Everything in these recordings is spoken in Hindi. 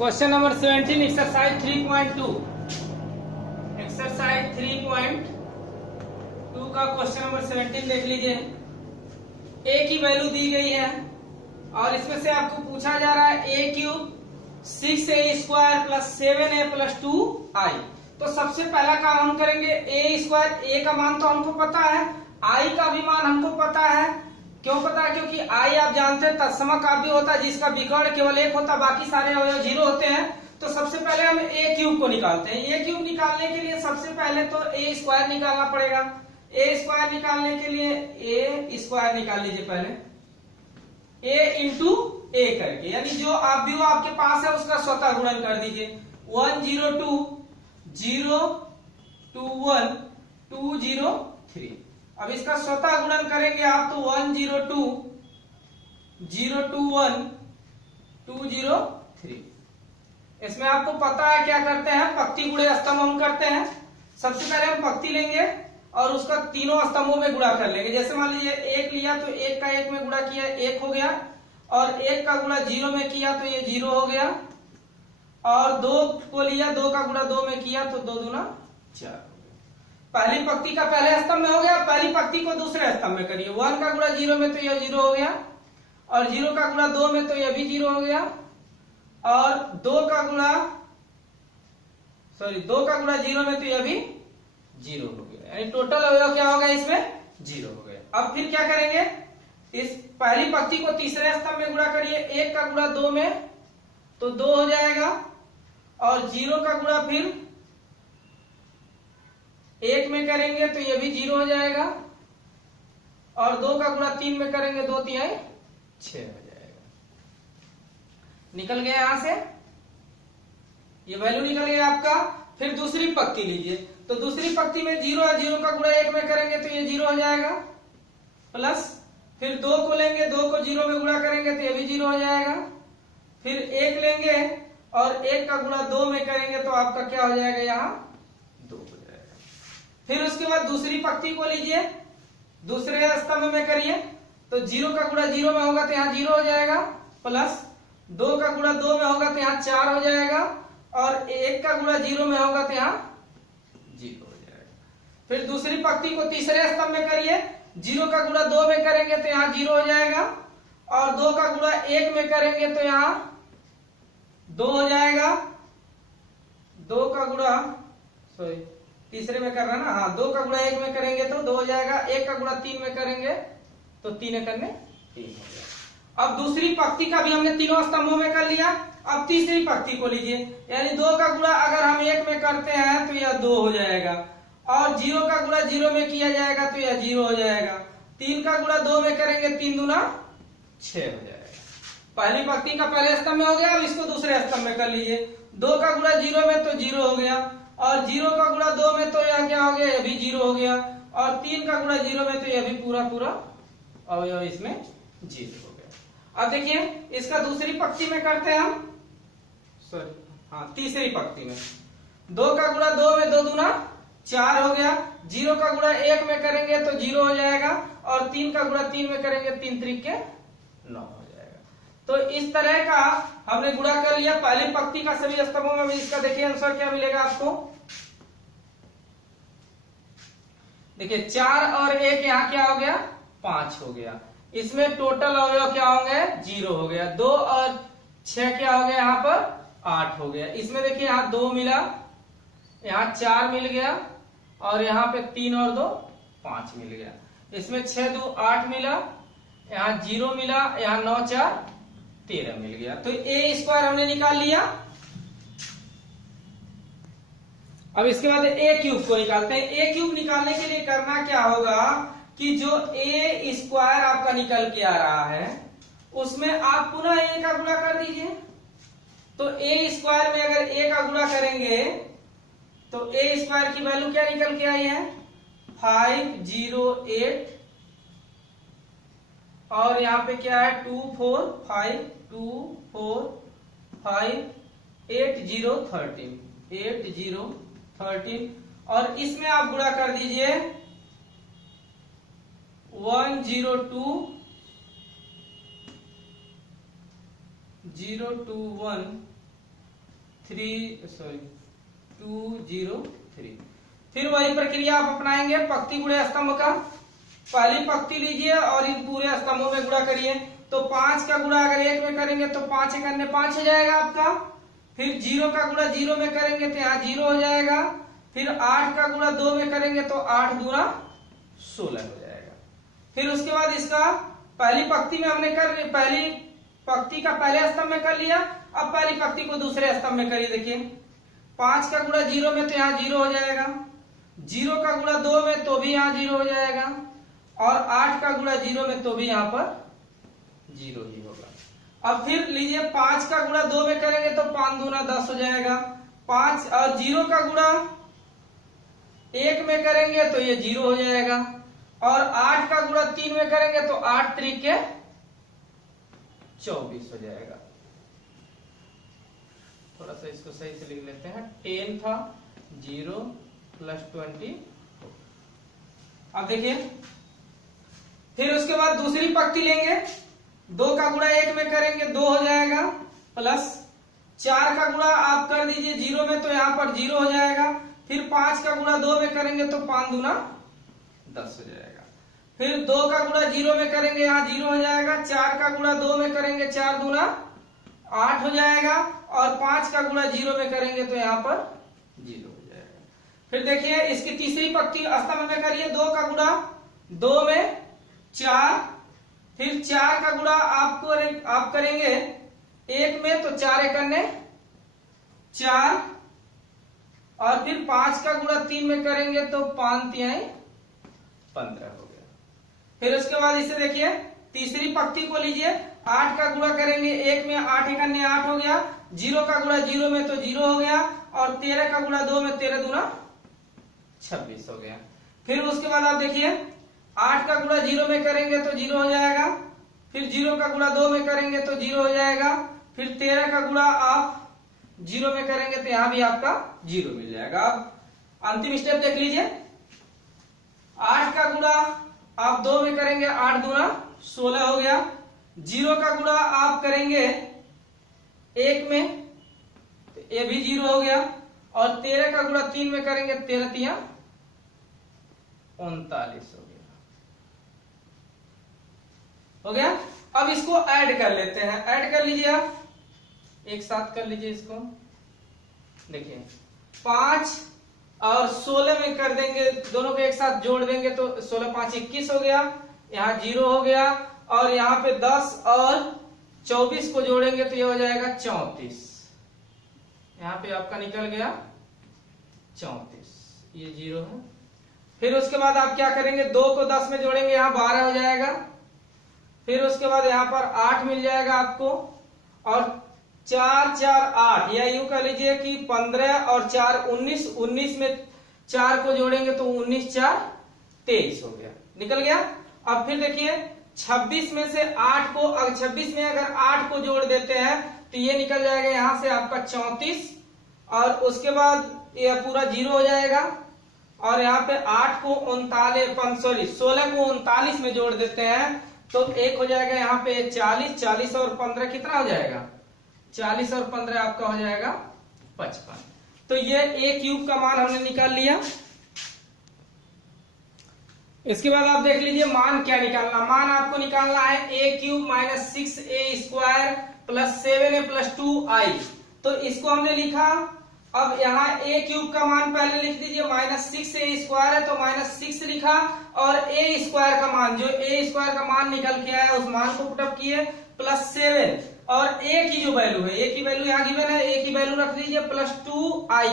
क्वेश्चन नंबर 17 एक्सरसाइज 3.2 एक्सरसाइज 3.2 का क्वेश्चन नंबर 17 देख लीजिए। ए की वैल्यू दी गई है और इसमें से आपको पूछा जा रहा है ए cube 6a² plus 7a plus 2i। तो सबसे पहला काम हम करेंगे a²। ए का मान तो हमको पता है, आई का भी मान हमको पता है। क्यों पता है? क्योंकि आई आप जानते हैं तत्समक काव्य होता है जिसका विकर्ण केवल एक होता है, बाकी सारे अवयव 0 होते हैं। तो सबसे पहले हम ए क्यूब को निकालते हैं। ए क्यूब निकालने के लिए सबसे पहले तो a² निकालना पड़ेगा। a² निकालने के लिए a² निकाल लीजिए पहले, a इंटू ए करके, यानी जो अवयव आपके पास है उसका स्वतः गुणन कर दीजिए। 1 0 2 0 2 1 2 0 3। अब इसका स्वतः गुणन करेंगे आप तो 1 0 2 0 2 1 2 0 3। इसमें आपको पता है क्या करते हैं, पक्ति गुणे स्तंभ हम करते हैं। सबसे पहले हम पक्ति लेंगे और उसका तीनों स्तंभों में गुणा कर लेंगे। जैसे मान लीजिए एक लिया तो एक का एक में गुणा किया, एक हो गया, और एक का गुणा 0 में किया तो ये 0 हो गया, और 2 को लिया 2 का गुणा 2 में किया तो 2 दूना 4। पहली पंक्ति का पहले स्तंभ में हो गया, पहली पंक्ति को दूसरे स्तंभ में करिए। 1 का गुणा 0 में तो यह 0 हो गया, और 0 का गुणा 2 में तो यह भी 0 हो गया, और 2 का गुणा 0 में तो यह भी 0 हो गया। यानी टोटल अवयव क्या हो गया इसमें? 0 हो गया। अब फिर क्या करेंगे, इस पहली पंक्ति को तीसरे स्तंभ में गुणा करिए। 1 का गुणा 2 में तो 2 हो जाएगा, और 0 का गुणा फिर 1 में करेंगे तो ये भी 0 हो जाएगा, और 2 का गुणा 3 में करेंगे 2 3 6 हो जाएगा। निकल गया यहां से, ये वैल्यू निकल गया आपका। फिर दूसरी पंक्ति लीजिए, तो दूसरी पंक्ति में 0 है, 0 का गुणा 1 में करेंगे तो ये 0 हो जाएगा, प्लस फिर 2 को लेंगे, 2 को 0 में गुणा करेंगे तो ये भी 0 हो जाएगा। फिर 1 लेंगे और 1 का गुणा 2 में करेंगे तो आपका क्या हो जाएगा, यहाँ 2 हो जाएगा। फिर उसके बाद दूसरी पंक्ति को लीजिए, दूसरे स्तंभ में करिए, तो 0 का गुणा 0 में होगा तो यहाँ 0 हो जाएगा, प्लस 2 का गुणा 2 में होगा तो यहाँ 4 हो जाएगा, और 1 का गुणा 0 में होगा तो यहाँ 0 हो जाएगा। फिर दूसरी पंक्ति को तीसरे स्तंभ में करिए, 0 का गुणा 2 में करेंगे तो यहाँ 0 हो जाएगा, और 2 का गुणा 1 में करेंगे तो यहाँ 2 हो जाएगा। 2 का गुणा तीसरे में करना ना, हाँ, 2 का गुणा 1 में करेंगे तो 2 हो जाएगा, 1 का गुणा 3 में करेंगे तो 3 करने 3 हो गया। अब दूसरी पंक्ति का भी हमने तीनों स्तंभों में कर लिया। अब तीसरी पंक्ति को लीजिए, यानी 2 का गुणा अगर हम 1 में करते हैं तो यह 2 हो जाएगा, और 0 का गुणा 0 में किया जाएगा तो यह 0 हो जाएगा। 3 का गुणा 2 में करेंगे 3 दूना 6 हो जाएगा। पहली पंक्ति का पहले स्तंभ में हो गया, अब इसको दूसरे स्तंभ में कर लीजिए। 2 का गुणा 0 में तो 0 हो गया, और 0 का गुणा 2 में तो यह क्या हो गया, यह भी 0 हो गया, और 3 का गुणा 0 में तो यह भी पूरा अवयव इसमें 0 हो गया। अब देखिए इसका दूसरी पंक्ति में करते हैं हम, तीसरी पंक्ति में 2 का गुणा 2 में 2 दूना 4 हो गया, 0 का गुणा 1 में करेंगे तो 0 हो जाएगा, और 3 का गुणा 3 में करेंगे 3 3 के 9 हो जाएगा। तो इस तरह का हमने गुणा कर लिया पहली पंक्ति का सभी स्तंभों में। इसका देखिए आंसर क्या मिलेगा आपको। देखिए 4 और 1 यहाँ क्या हो गया, 5 हो गया। इसमें टोटल अवयव क्या होंगे, 0 हो गया। 2 और 6 क्या हो गया, यहाँ पर 8 हो गया। इसमें देखिए यहाँ 2 मिला, यहाँ 4 मिल गया, और यहाँ पे 3 और 2 5 मिल गया। इसमें 6 2 8 मिला, यहाँ 0 मिला, यहाँ 9 4 13 मिल गया। तो a² हमने निकाल लिया। अब इसके बाद a क्यूब को निकालते हैं। a क्यूब निकालने के लिए करना क्या होगा कि जो a² आपका निकल के आ रहा है उसमें आप पुनः a का गुणा कर दीजिए। तो a² में अगर a का गुणा करेंगे तो a² की वैल्यू क्या निकल के आई है, 508, और यहाँ पे क्या है 2 4 5 2 4 5 8 0 13 8 0 13, और इसमें आप गुणा कर दीजिए 1 0 2 0 2 1 203। फिर वही प्रक्रिया आप अपनाएंगे पंक्ति गुणे स्तंभ का। पहली पंक्ति लीजिए और इन पूरे स्तंभों में गुणा करिए। तो 5 का गुणा अगर 1 में करेंगे तो 5 एक अन्य 5 हो जाएगा आपका। फिर 0 का गुणा 0 में करेंगे तो यहाँ 0 हो जाएगा। फिर 8 का गुणा 2 में करेंगे तो 8 दूना 16 हो जाएगा। फिर उसके बाद इसका पहली पंक्ति में हमने पहली पंक्ति का पहले स्तंभ में कर लिया। अब पहली पंक्ति को दूसरे स्तंभ में करिए। देखिए 5 का गुणा 0 में तो यहाँ 0 हो जाएगा। 0 का गुणा 2 में तो भी यहाँ 0 हो जाएगा। और 8 का गुणा 0 में तो भी यहाँ पर 0 ही होगा। अब फिर लीजिए 5 का गुणा 2 में करेंगे तो 5 दूना 10 हो जाएगा। 5 और 0 का गुणा 1 में करेंगे तो ये 0 हो जाएगा। और 8 का गुणा 3 में करेंगे तो 8 त्रिके 24 हो जाएगा। थोड़ा सा इसको सही से लिख लेते हैं। 10 था 0 प्लस 20। अब देखिए फिर उसके बाद दूसरी पंक्ति लेंगे। 2 का गुणा 1 में करेंगे 2 हो जाएगा। प्लस 4 का गुणा आप कर दीजिए 0 में तो यहाँ पर 0 हो जाएगा। फिर 5 का गुणा 2 में करेंगे तो 5 दूना 10 हो जाएगा। फिर 2 का गुणा 0 में करेंगे यहाँ 0 हो जाएगा। 4 का गुणा 2 में करेंगे 4 दूना 8 हो जाएगा। और 5 का गुणा 0 में करेंगे तो यहाँ पर 0 हो जाएगा। फिर देखिए इसकी तीसरी पंक्ति स्तंभ में करिए। 2 का गुणा 2 में 4। फिर 4 का गुणा आप करेंगे 1 में तो 4 एक अन्य 4। और फिर 5 का गुणा 3 में करेंगे तो 5 तिहाई 15 हो गया। फिर उसके बाद इसे देखिए तीसरी पंक्ति को लीजिए। 8 का गुणा करेंगे 1 में 8 एक अन्य 8 हो गया। 0 का गुणा 0 में तो 0 हो गया। और 13 का गुणा 2 में 13 दूना 26 हो गया। फिर उसके बाद आप देखिए 8 का गुणा 0 में करेंगे तो 0 हो जाएगा। फिर 0 का गुणा 2 में करेंगे तो 0 हो जाएगा। फिर 13 का गुणा आप 0 में करेंगे तो यहां भी आपका 0 मिल जाएगा। अब अंतिम स्टेप देख लीजिए। 8 का गुणा आप 2 में करेंगे 8 दूना 16 हो गया। 0 का गुणा आप करेंगे 1 में तो ये भी 0 हो गया। और 13 का गुणा 3 में करेंगे 13 तिया 39 हो गया। अब इसको ऐड कर लेते हैं। ऐड कर लीजिए आप एक साथ कर लीजिए इसको। देखिए 5 और 16 में कर देंगे, दोनों को एक साथ जोड़ देंगे तो 16 5 21 हो गया। यहाँ 0 हो गया। और यहाँ पे 10 और 24 को जोड़ेंगे तो ये हो जाएगा 34। यहाँ पे आपका निकल गया 34, ये 0 है। फिर उसके बाद आप क्या करेंगे 2 को 10 में जोड़ेंगे यहाँ 12 हो जाएगा। फिर उसके बाद यहाँ पर 8 मिल जाएगा आपको। और 4 4 8 या यूं कह लीजिए कि 15 और 4 19। 19 में 4 को जोड़ेंगे तो 19 4 23 हो गया, निकल गया। अब फिर देखिए 26 में से 8 को 26 में अगर 8 को जोड़ देते हैं तो ये निकल जाएगा यहां से आपका 34। और उसके बाद ये पूरा 0 हो जाएगा। और यहाँ पे 8 को 16 को 39 में जोड़ देते हैं तो एक हो जाएगा यहाँ पे 40। 40 और 15 कितना हो जाएगा 40 और 15 आपका हो जाएगा 55। तो ये a क्यूब का मान हमने निकाल लिया। इसके बाद आप देख लीजिए मान क्या निकालना। मान आपको निकालना है a cube minus 6a square plus 7a plus 2i। तो इसको हमने लिखा। अब यहाँ a क्यूब का मान पहले लिख दीजिए। माइनस 6a स्क्वायर है तो माइनस 6 लिखा। और a स्क्वायर का मान, जो a स्क्वायर का मान निकल के आया उस मान को पुटअप किए प्लस 7। और a की जो वैल्यू है, a की वैल्यू यहाँ गिवन है, a की वैल्यू रख दीजिए प्लस 2i।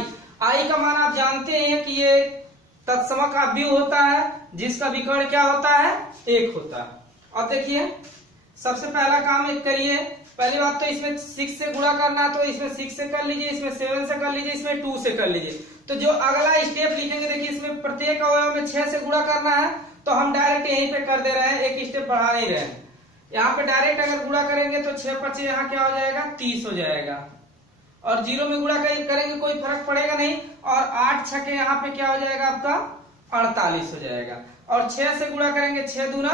i का मान आप जानते हैं कि ये तत्समक अवयव होता है जिसका विकर्ण क्या होता है 1 होता है। अब देखिए सबसे पहला काम एक करिए। पहली बात तो इसमें 6 से गुणा करना है तो इसमें 6 से कर लीजिए, इसमें 7 से कर लीजिए, इसमें 2 से कर लीजिए। तो जो अगला स्टेप लिखेंगे देखिए इसमें प्रत्येक अवयव में 6 से गुणा करना है तो हम डायरेक्ट यहीं पे कर दे रहे हैं, एक स्टेप बढ़ा नहीं रहे हैं। यहाँ पे डायरेक्ट अगर गुणा करेंगे तो 6 5 यहाँ क्या हो जाएगा 30 हो जाएगा। और 0 में गुणा करेंगे कोई फर्क पड़ेगा नहीं। और 8 6 यहाँ पे क्या हो जाएगा आपका 48 हो जाएगा। और 6 से गुणा करेंगे 6 दूना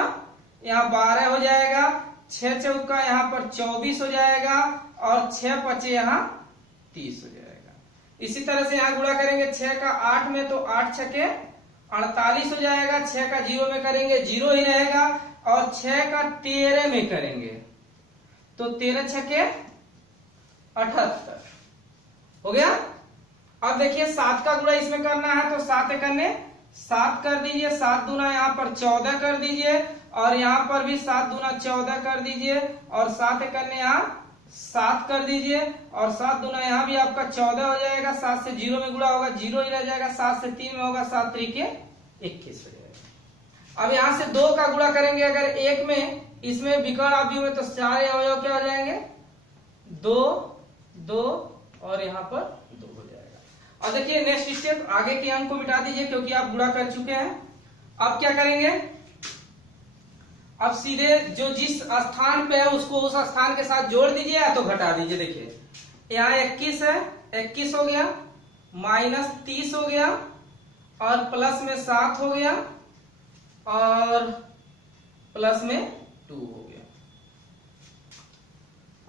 यहाँ 12 हो जाएगा। 6 चौका यहाँ पर 24 हो जाएगा। और 6 5 यहाँ 30 हो जाएगा। इसी तरह से यहाँ गुणा करेंगे 6 का 8 में तो 8 छके 48 हो जाएगा। 6 का 0 में करेंगे 0 ही रहेगा, और 6 का 13 में करेंगे तो 13 छके 78 हो गया। अब देखिए 7 का गुणा इसमें करना है तो 7 करने 7 कर दीजिए, 7 दूना यहाँ पर 14 कर दीजिए, और यहाँ पर भी 7 दूना 14 कर दीजिए, और 7 करने यहाँ 7 कर दीजिए, और 7 दूना यहाँ भी आपका 14 हो जाएगा। 7 से 0 में गुणा होगा 0 ही रह जाएगा, 7 से 3 में होगा 7 त्रिके 21 हो जाएगा। अब यहाँ से 2 का गुणा करेंगे अगर 1 में, इसमें विकर्ण अवयव में, तो सारे अवयव क्या हो जाएंगे 2 2 और यहाँ पर 2 हो जाएगा। और देखिए नेक्स्ट स्टेप, आगे के अंक को मिटा दीजिए क्योंकि आप गुणा कर चुके हैं। अब क्या करेंगे, अब सीधे जो जिस स्थान पे है उसको उस स्थान के साथ जोड़ दीजिए या तो घटा दीजिए। देखिए यहाँ 21 है, 21 हो गया, माइनस 30 हो गया, और प्लस में 7 हो गया, और प्लस में 2 हो गया।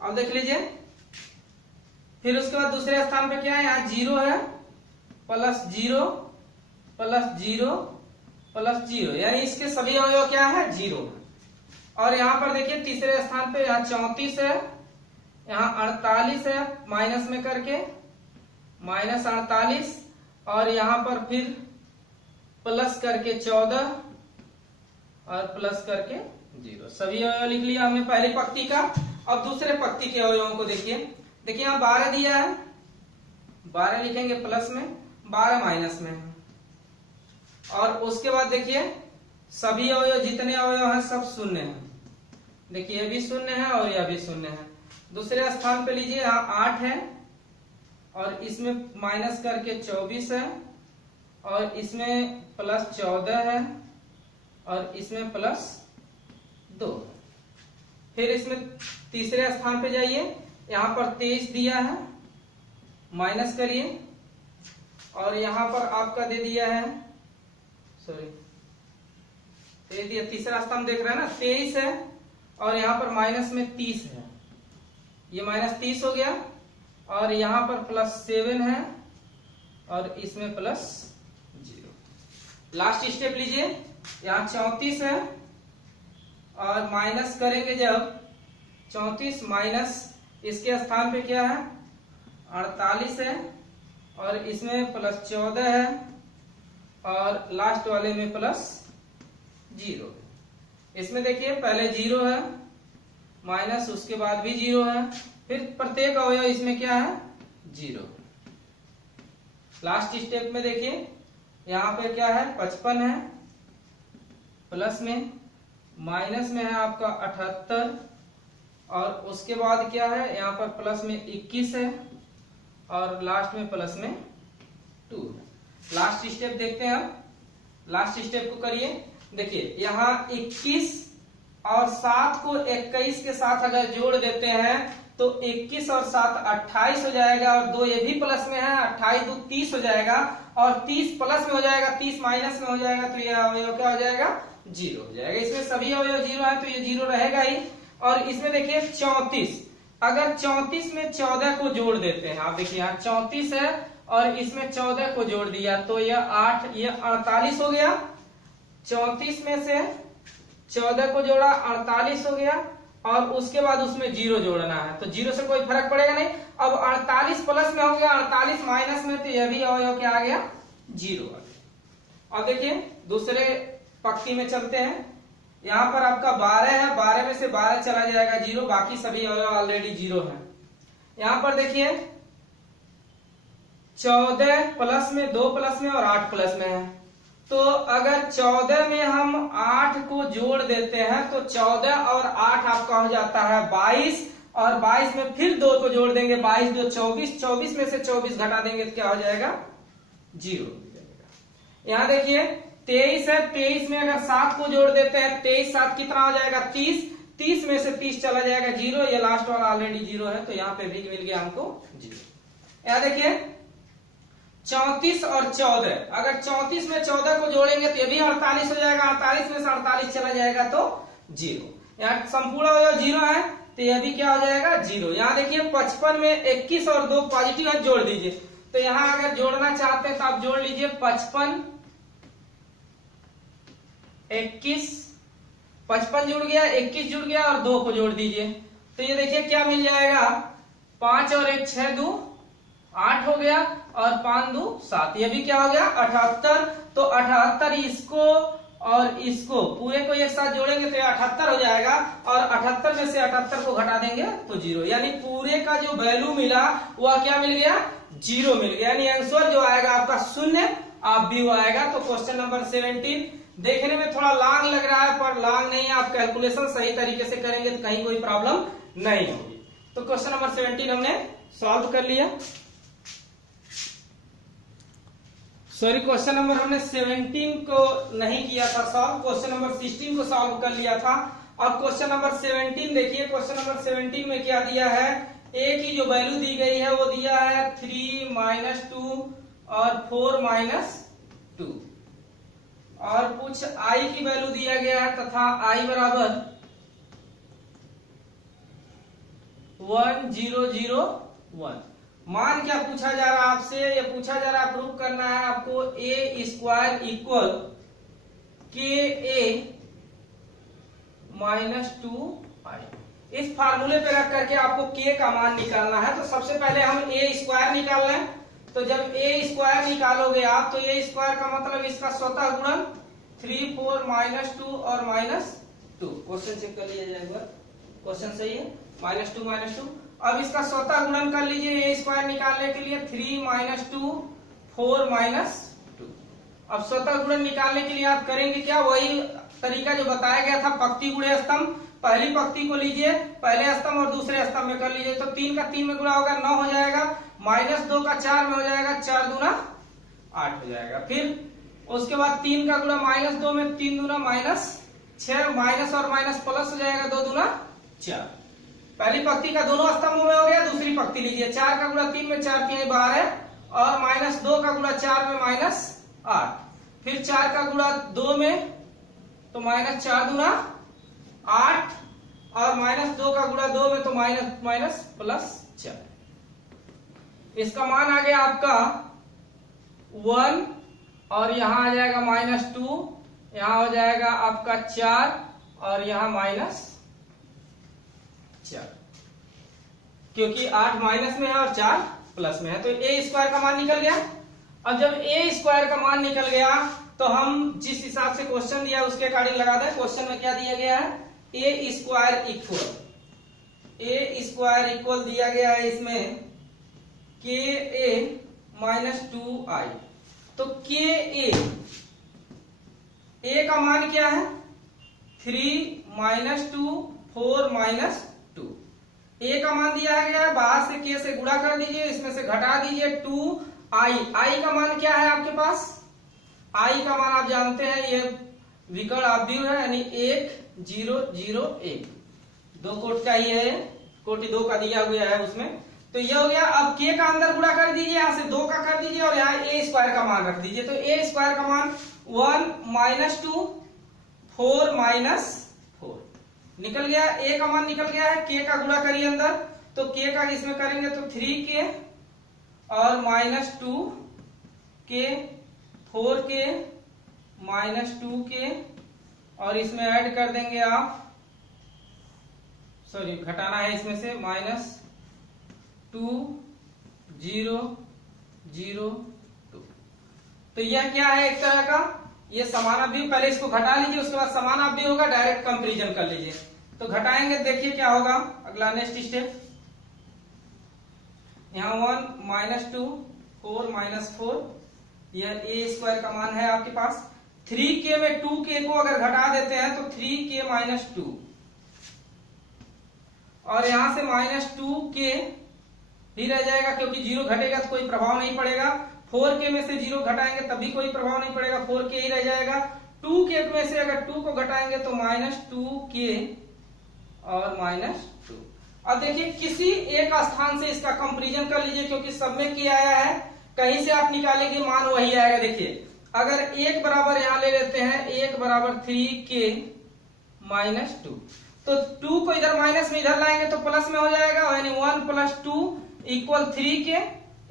अब देख लीजिए, फिर उसके बाद दूसरे स्थान पे क्या है, यहाँ 0 है, प्लस 0 प्लस 0 प्लस 0, यानी इसके सभी अवयव क्या है 0 है। और यहाँ पर देखिए तीसरे स्थान पे यहाँ 34 है, यहाँ 48 है, माइनस में करके माइनस 48, और यहाँ पर फिर प्लस करके 14 और प्लस करके 0। सभी अवयव लिख लिया हमने पहली पंक्ति का। अब दूसरे पंक्ति के अवयवों को देखिए। देखिए यहाँ 12 दिया है, 12 लिखेंगे प्लस में, 12 माइनस में है, और उसके बाद देखिए सभी अवयव जितने अवयव हैं सब शून्य हैं। देखिए ये भी शून्य है और यह भी शून्य है। दूसरे स्थान पे लीजिए, यहाँ 8 है, और इसमें माइनस करके 24 है, और इसमें प्लस 14 है, और इसमें प्लस 2। फिर इसमें तीसरे स्थान पे जाइए, यहाँ पर 23 दिया है, माइनस करिए, और यहाँ पर आपका दे दिया है, सॉरी दे दिया, तीसरा स्थान देख रहे हैं ना 23 है, और यहाँ पर माइनस में 30 है, ये माइनस 30 हो गया, और यहाँ पर प्लस 7 है, और इसमें प्लस 0। लास्ट स्टेप लीजिए, यहाँ 34 है, और माइनस करेंगे जब 34 माइनस इसके स्थान पे क्या है 48 है, और इसमें प्लस 14 है, और लास्ट वाले में प्लस 0। इसमें देखिए पहले 0 है, माइनस उसके बाद भी 0 है, फिर प्रत्येक अवयव इसमें क्या है 0। लास्ट स्टेप में देखिए यहाँ पे क्या है 55 है, प्लस में, माइनस में है आपका 78, और उसके बाद क्या है यहाँ पर प्लस में 21 है, और लास्ट में प्लस में 2 है। लास्ट स्टेप देखते हैं, अब लास्ट स्टेप को करिए। देखिए यहाँ 21 और 7 को 21 के साथ अगर जोड़ देते हैं तो 21 और 7 28 हो जाएगा, और 2 ये भी प्लस में है, 28 2 30 हो जाएगा, और 30 प्लस में हो जाएगा, 30 माइनस में हो जाएगा, तो यह अवयव क्या हो जाएगा 0 हो जाएगा। इसमें सभी अवयव 0 है तो ये 0 रहेगा ही। और इसमें देखिए 34, अगर 34 में 14 को जोड़ देते हैं, आप देखिए यहाँ 34 है और इसमें 14 को जोड़ दिया तो यह 8, ये 48 हो गया। 34 में से 14 को जोड़ा 48 हो गया, और उसके बाद उसमें 0 जोड़ना है, तो 0 से कोई फर्क पड़ेगा नहीं। अब 48 प्लस में हो गया, 48 माइनस में, तो यह भी अवयव क्या आ गया 0 आ गया। अब देखिए दूसरे पंक्ति में चलते हैं। यहाँ पर आपका 12 है, 12 में से 12 चला जाएगा 0, बाकी सभी अवयव ऑलरेडी 0 है। यहाँ पर देखिए 14 प्लस में, 2 प्लस में और 8 प्लस में है, तो अगर 14 में हम 8 को जोड़ देते हैं तो 14 और 8 आपका हो जाता है 22, और 22 में फिर 2 को जोड़ देंगे, 22 2 24, 24 में से 24 घटा देंगे तो क्या हो जाएगा 0। यहाँ देखिए 23 है, 23 में अगर 7 को जोड़ देते हैं, 23 7 कितना हो जाएगा 30, 30 में से 30 चला जाएगा 0, ये लास्ट वाला ऑलरेडी 0 है, तो यहाँ पे भी मिल गया हमको 0। यहाँ देखिए 34 और 14, अगर 34 में 14 को जोड़ेंगे तो ये भी 48 हो जाएगा, 48 में से 48 चला जाएगा तो 0। यहाँ संपूर्ण अवयव 0 है, तो यह भी क्या हो जाएगा 0। यहाँ देखिए 55 में 21 और 2 पॉजिटिव है, जोड़ दीजिए। तो यहाँ अगर जोड़ना चाहते हैं तो आप जोड़ लीजिए 55 21, 55 जुड़ गया, 21 जुड़ गया और 2 को जोड़ दीजिए। तो ये देखिए क्या मिल जाएगा, 5 और 1 6 2 8 हो गया और 5 2 7, ये भी क्या हो गया 78। तो 78 इसको और इसको पूरे को एक साथ जोड़ेंगे तो 78 हो जाएगा और 78 में से 78 को घटा देंगे तो 0, यानी पूरे का जो वैल्यू मिला वह क्या मिल गया 0 मिल गया, यानी आंसर जो आएगा आपका 0 आप भी आएगा। तो क्वेश्चन नंबर 17 देखने में थोड़ा लॉन्ग लग रहा है पर लॉन्ग नहीं है, आप कैलकुलेशन सही तरीके से करेंगे तो कहीं कोई प्रॉब्लम नहीं होगी। तो क्वेश्चन नंबर 17 हमने सॉल्व कर लिया। सॉरी, क्वेश्चन नंबर हमने 17 को नहीं किया था सॉल्व, क्वेश्चन नंबर 16 को सॉल्व कर लिया था। अब क्वेश्चन नंबर 17 देखिए, क्वेश्चन नंबर 17 में क्या दिया है, ए की जो वैल्यू दी गई है वो दिया है 3 - 2 और 4 - 2 और कुछ आई की वैल्यू दिया गया है तथा आई बराबर 1 0 0 1। मान क्या पूछा जा रहा है आपसे, ये पूछा जा रहा है प्रूव करना है आपको ए स्क्वायर इक्वल के ए -2i। इस फार्मूले पे रख करके आपको के का मान निकालना है। तो सबसे पहले हम ए स्क्वायर निकाल लें। तो जब ए स्क्वायर निकालोगे आप तो ए स्क्वायर का मतलब इसका स्वतः गुणन 3 4 -2 और -2। क्वेश्चन चेक कर लिया जाएगा, क्वेश्चन सही है, -2 -2। अब इसका स्वतः गुणन कर लीजिए ए स्क्वायर निकालने के लिए 3 - 2 4 -2। अब स्वतः गुणन निकालने के लिए आप करेंगे क्या, वही तरीका जो बताया गया था, पंक्ति गुणे स्तंभ। पहली पंक्ति को लीजिए पहले स्तंभ और दूसरे स्तंभ में कर लीजिए। तो 3 का 3 में गुणा होगा 9 हो जाएगा, -2 का 4 में हो जाएगा 4 दूना 8 हो जाएगा। फिर उसके बाद 3 का गुणा -2 में 3 दूना -6, माइनस और माइनस प्लस हो जाएगा 2 दूना 4। पहली पंक्ति का दोनों स्तंभों में हो गया, दूसरी पंक्ति लीजिए 4 का गुणा 3 में 4 3 12 और -2 का गुणा 4 में -8, फिर 4 का गुणा 2 में तो -4 दूना 8 और -2 का गुणा 2 में तो माइनस प्लस 4। इसका मान आ गया आपका 1 और यहां आ जाएगा -2, यहां हो जाएगा आपका 4 और यहां -4, क्योंकि 8 माइनस में है और 4 प्लस में है। तो ए स्क्वायर का मान निकल गया। अब जब ए स्क्वायर का मान निकल गया तो हम जिस हिसाब से क्वेश्चन दिया उसके अकॉर्डिंग लगा दें। क्वेश्चन में क्या दिया गया है, ए स्क्वायर इक्वल दिया गया है इसमें के ए -2i। तो के ए का मान क्या है 3 - 2 4 -2। ए का मान दिया गया है, बाहर से के से गुणा कर दीजिए, इसमें से घटा दीजिए 2i। आई का मान क्या है आपके पास, आई का मान आप जानते हैं ये विकर्ण अवयव है, यानी 1 0 0 1, 2 कोट का ही है, कोटि 2 का दिया हुआ है उसमें। तो ये हो गया। अब के का अंदर गुणा कर दीजिए, यहां से 2 का कर दीजिए और यहाँ ए स्क्वायर का मान रख दीजिए। तो ए स्क्वायर का मान 1 - 2 4 -4 निकल गया, ए का मान निकल गया है। के का गुणा करिए अंदर, तो के का इसमें करेंगे तो 3k और -2 के 4k -2k और इसमें ऐड कर देंगे आप, सॉरी घटाना है इसमें से, -2 0 0 2। तो यह क्या है, एक तरह का ये समानाव्यव। पहले इसको घटा लीजिए, उसके बाद समानाव्यव होगा, डायरेक्ट कंपैरिजन कर लीजिए। तो घटाएंगे, देखिए क्या होगा अगला नेक्स्ट स्टेप। यहाँ 1 -2 4 -4, यह ए स्क्वायर का मान है आपके पास। 3k में 2k को अगर घटा देते हैं तो 3k - 2 और यहां से -2k ही रह जाएगा, क्योंकि 0 घटेगा तो कोई प्रभाव नहीं पड़ेगा। 4k में से 0 घटाएंगे तब भी कोई प्रभाव नहीं पड़ेगा, 4k ही रह जाएगा। 2k में से अगर 2 को घटाएंगे तो -2k और -2। अब देखिए किसी एक स्थान से इसका कंपैरिजन कर लीजिए, क्योंकि सब में k आया है, कहीं से आप निकालेंगे मान वही आएगा। देखिए अगर 1 बराबर यहां ले लेते हैं, 1 बराबर 3k - 2, तो 2 को इधर माइनस में इधर लाएंगे तो प्लस में हो जाएगा, यानी 1 + 2 = 3k,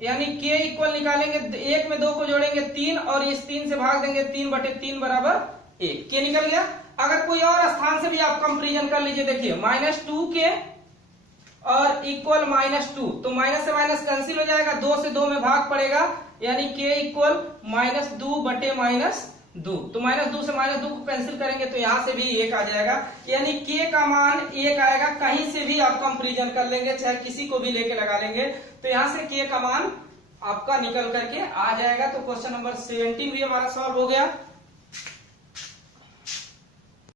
यानी k इक्वल निकालेंगे, 1 में 2 को जोड़ेंगे 3 और इस 3 से भाग देंगे, 3/3 = 1, k निकल गया। अगर कोई और स्थान से भी आप कंपेरिजन कर लीजिए, देखिए -2k और इक्वल -2, तो माइनस से माइनस कैंसिल हो जाएगा, 2 से 2 में भाग पड़ेगा, यानी k इक्वल -2/-2, तो -2 से -2 को कैंसिल करेंगे तो यहां से भी 1 आ जाएगा, यानी k का मान 1 आएगा। कहीं से भी आप कंपेरिजन कर लेंगे, चाहे किसी को भी लेके लगा लेंगे, तो यहां से k का मान आपका निकल करके आ जाएगा। तो क्वेश्चन नंबर 17 भी हमारा सॉल्व हो गया।